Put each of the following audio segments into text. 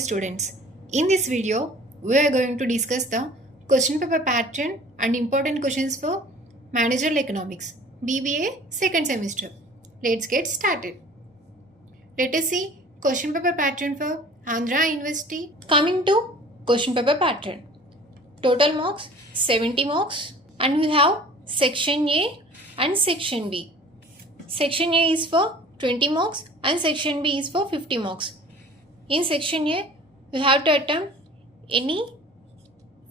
students. In this video, we are going to discuss the question paper pattern and important questions for Managerial Economics, BBA second semester. Let's get started. Let us see question paper pattern for Andhra University. Coming to question paper pattern. Total marks 70 marks and we have section A and section B. Section A is for 20 marks and section B is for 50 marks. In section A, you have to attempt any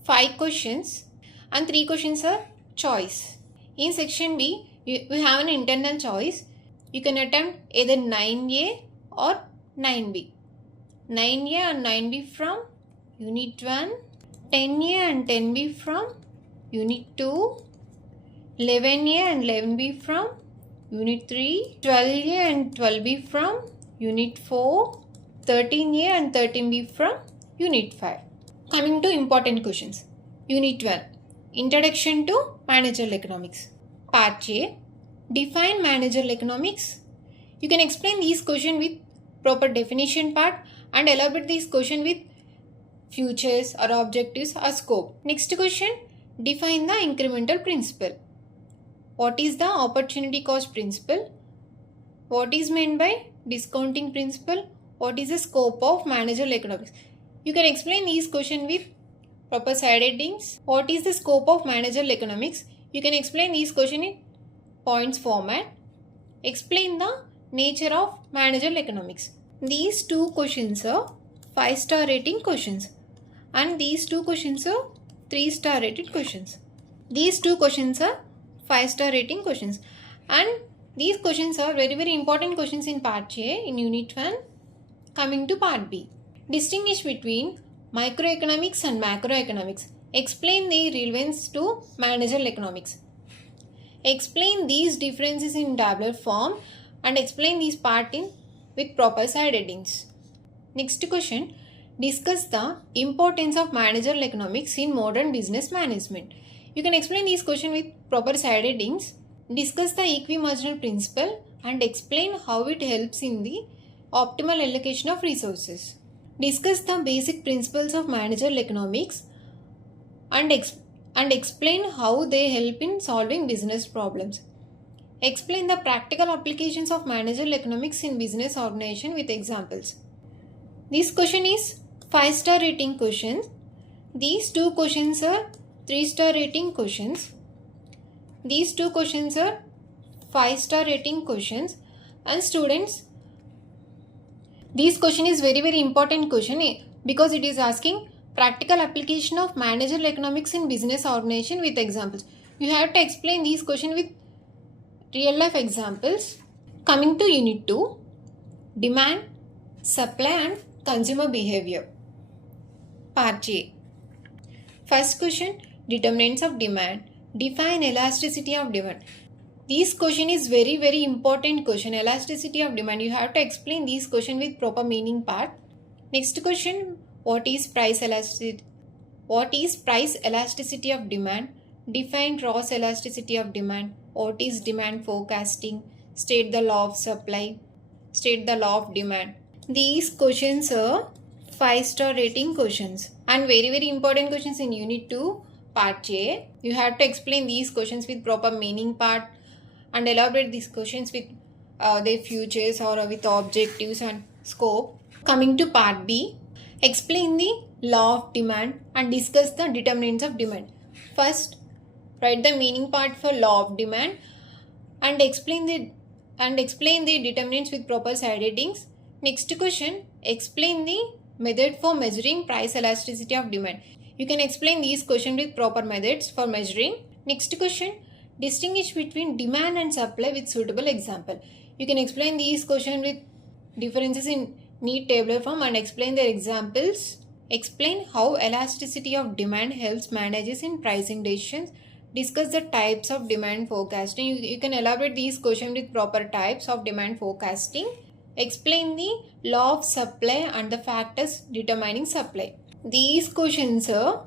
5 questions and 3 questions are choice. In section B, we have an internal choice. You can attempt either 9A or 9B. 9A and 9B from Unit 1, 10A and 10B from Unit 2, 11A and 11B from Unit 3, 12A and 12B from Unit 4, 13A and 13B from Unit 5. Coming to important questions. Unit 1. Introduction to Managerial Economics. Part A. Define Managerial Economics. You can explain these questions with proper definition part and elaborate these questions with futures or objectives or scope. Next question. Define the incremental principle. What is the opportunity cost principle? What is meant by discounting principle? What is the scope of Managerial Economics? You can explain these questions with proper side headings. What is the scope of Managerial Economics? You can explain these questions in points format. Explain the nature of Managerial Economics. These 2 questions are 5-star rating questions and these 2 questions are 3-star rated questions. These 2 questions are 5-star rating questions and these questions are very important questions in part A in Unit 1. Coming to part B. Distinguish between microeconomics and macroeconomics. Explain the relevance to managerial economics. Explain these differences in tabular form and explain these part in with proper side headings. Next question. Discuss the importance of managerial economics in modern business management. You can explain these questions with proper side headings. Discuss the equimarginal principle and explain how it helps in the optimal allocation of resources. Discuss the basic principles of managerial economics and explain how they help in solving business problems. Explain the practical applications of managerial economics in business organization with examples. This question is 5-star rating questions. These 2 questions are 3-star rating questions. These 2 questions are 5-star rating questions and students, this question is very important question because it is asking practical application of managerial economics in business organization with examples. You have to explain these questions with real life examples. Coming to Unit 2. Demand, supply and consumer behavior. Part A. First question. Determinants of demand. Define elasticity of demand. This question is very important question. Elasticity of demand. You have to explain this question with proper meaning part. Next question. What is price elasticity? What is price elasticity of demand? Define cross elasticity of demand. What is demand forecasting? State the law of supply. State the law of demand. These questions are 5-star rating questions and very important questions in Unit 2 Part A. You have to explain these questions with proper meaning part and elaborate these questions with their futures or with objectives and scope. Coming to Part B. Explain the law of demand and discuss the determinants of demand. First, write the meaning part for law of demand and explain the determinants with proper side headings. Next question. Explain the method for measuring price elasticity of demand. You can explain these questions with proper methods for measuring. Next question. Distinguish between demand and supply with suitable example. You can explain these questions with differences in neat tabular form and explain their examples. Explain how elasticity of demand helps managers in pricing decisions. Discuss the types of demand forecasting. You can elaborate these questions with proper types of demand forecasting. Explain the law of supply and the factors determining supply. These questions are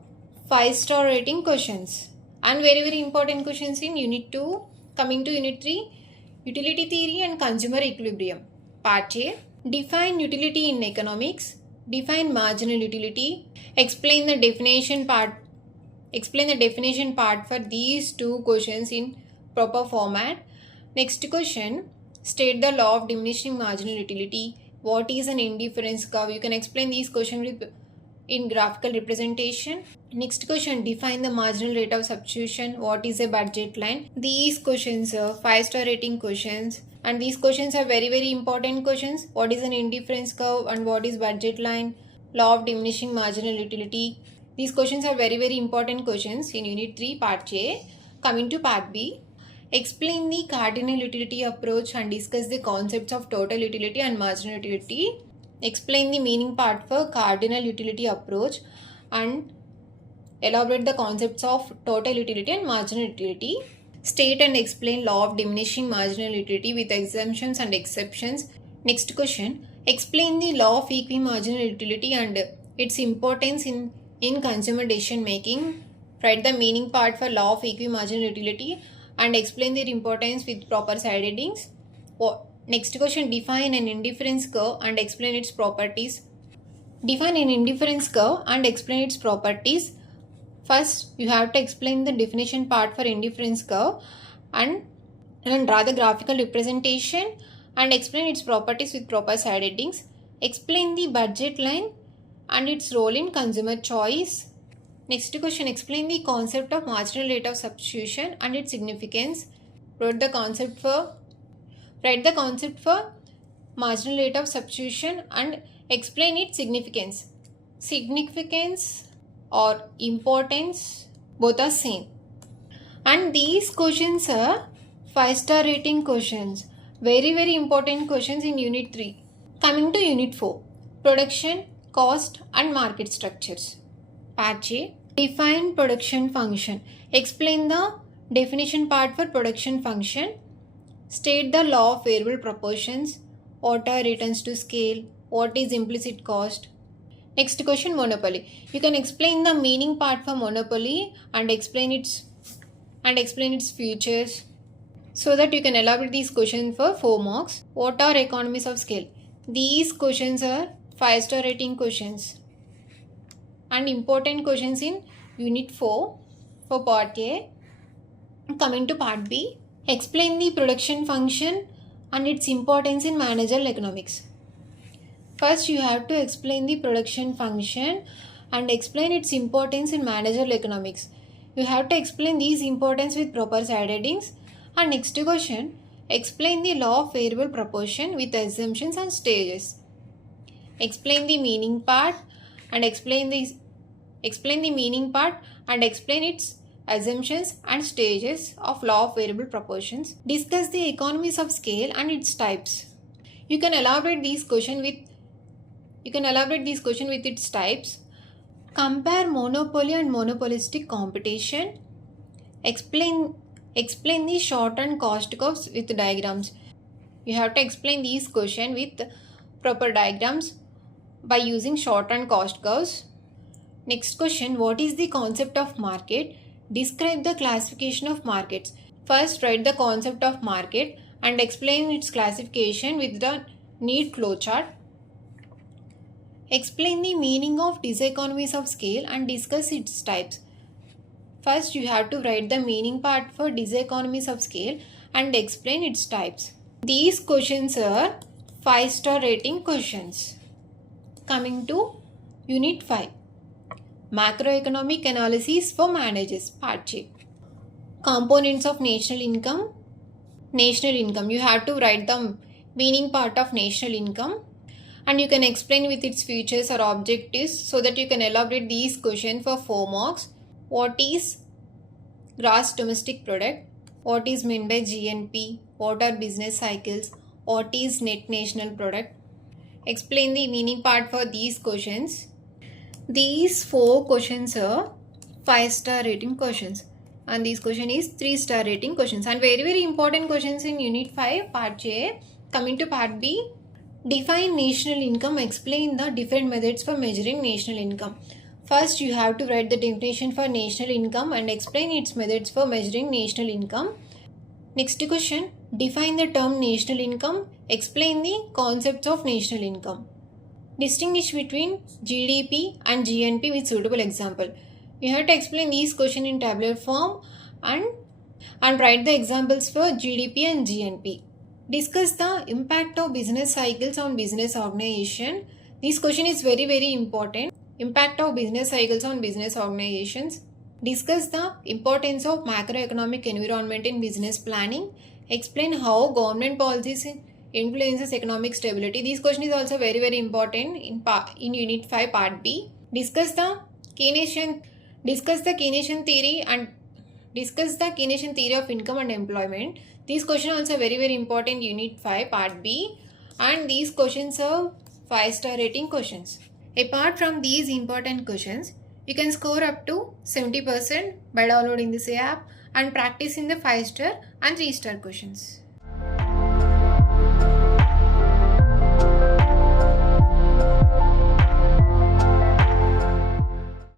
5-star rating questions and very important questions in Unit 2. Coming to Unit 3. Utility theory and consumer equilibrium. Part A. Define utility in economics. define marginal utility, explain the definition part. Explain the definition part for these two questions in proper format. Next question, state the law of diminishing marginal utility. What is an indifference curve? You can explain these questions in graphical representation. Next question, define the marginal rate of substitution. What is a budget line? These questions are 5-star rating questions, and these questions are very important questions. What is an indifference curve and what is budget line? Law of diminishing marginal utility. These questions are very important questions in Unit 3 Part A. Coming to Part B, explain the cardinal utility approach and discuss the concepts of total utility and marginal utility. Explain the meaning part for cardinal utility approach and elaborate the concepts of total utility and marginal utility. State and explain law of diminishing marginal utility with exemptions and exceptions. Next question, explain the law of equimarginal utility and its importance in consumer decision making. Write the meaning part for law of equimarginal utility and explain their importance with proper side headings. Next question, define an indifference curve and explain its properties. Define an indifference curve and explain its properties. First, you have to explain the definition part for indifference curve and draw the graphical representation and explain its properties with proper side headings. Explain the budget line and its role in consumer choice. Next question, explain the concept of marginal rate of substitution and its significance. Write the concept for marginal rate of substitution and explain its significance. Significance or importance, both are same. And these questions are 5-star rating questions. Very important questions in Unit 3. Coming to Unit 4, production, cost and market structures. Part A, define production function. Explain the definition part for production function. State the law of variable proportions. What are returns to scale? What is implicit cost? Next question, monopoly. You can explain the meaning part for monopoly and explain its features, so that you can elaborate these questions for 4 marks. What are economies of scale? These questions are 5-star rating questions and important questions in Unit 4 for Part A. Coming to Part B, explain the production function and its importance in managerial economics. First, you have to explain the production function and explain its importance in managerial economics. You have to explain these importance with proper side headings. And next question, explain the law of variable proportion with assumptions and stages. Explain the meaning part and explain its assumptions and stages of law of variable proportions. Discuss the economies of scale and its types. You can elaborate these questions with its types. Compare monopoly and monopolistic competition. Explain the short and cost curves with diagrams. You have to explain these questions with proper diagrams by using short and cost curves. Next question, what is the concept of market? Describe the classification of markets. First, write the concept of market and explain its classification with the neat flowchart. Explain the meaning of diseconomies of scale and discuss its types. First, you have to write the meaning part for diseconomies of scale and explain its types. These questions are 5-star rating questions. Coming to Unit 5, Macroeconomic Analysis for Managers, Part A. Components of national income. National income. You have to write the meaning part of national income and you can explain with its features or objectives, so that you can elaborate these questions for 4 marks. What is gross domestic product? What is meant by GNP? What are business cycles? What is net national product? Explain the meaning part for these questions. These 4 questions are 5-star rating questions and this question is 3-star rating questions and very important questions in Unit 5 Part A. Coming to Part B, define national income. Explain the different methods for measuring national income. First, you have to write the definition for national income and explain its methods for measuring national income. Next question, define the term national income. Explain the concepts of national income. Distinguish between GDP and GNP with suitable example. You have to explain these questions in tabular form and write the examples for GDP and GNP. Discuss the impact of business cycles on business organization. This question is very important. Impact of business cycles on business organizations. Discuss the importance of macroeconomic environment in business planning. Explain how government policies influences economic stability. This question is also very important in Unit 5 Part B. Discuss the Keynesian theory and discuss the Keynesian theory of income and employment. These questions are also very important Unit 5 Part B, and these questions are 5-star rating questions. Apart from these important questions, you can score up to 70% by downloading this app and practicing the 5-star and 3-star questions.